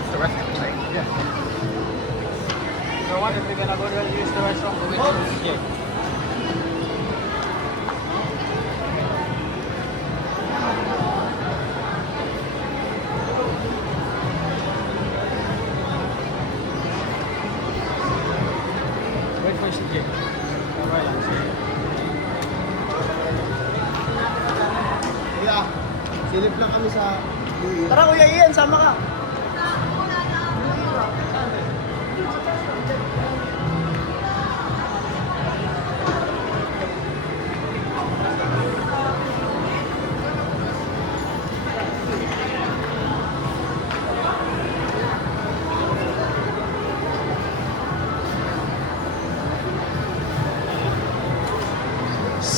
It's the restaurant, right? Yeah. So what if we're gonna go to use the restroom? Yeah. Wait for CJ. Bye lang. Kuya, silip lang kami sa Tara Kuya Ian, sama ka.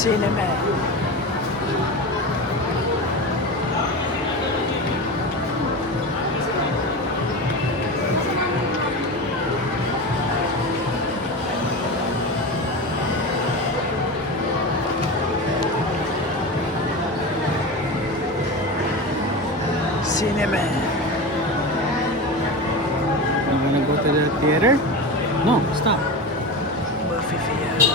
Cinema. Cinema. You wanna go to the theater? No, stop. Movie theater.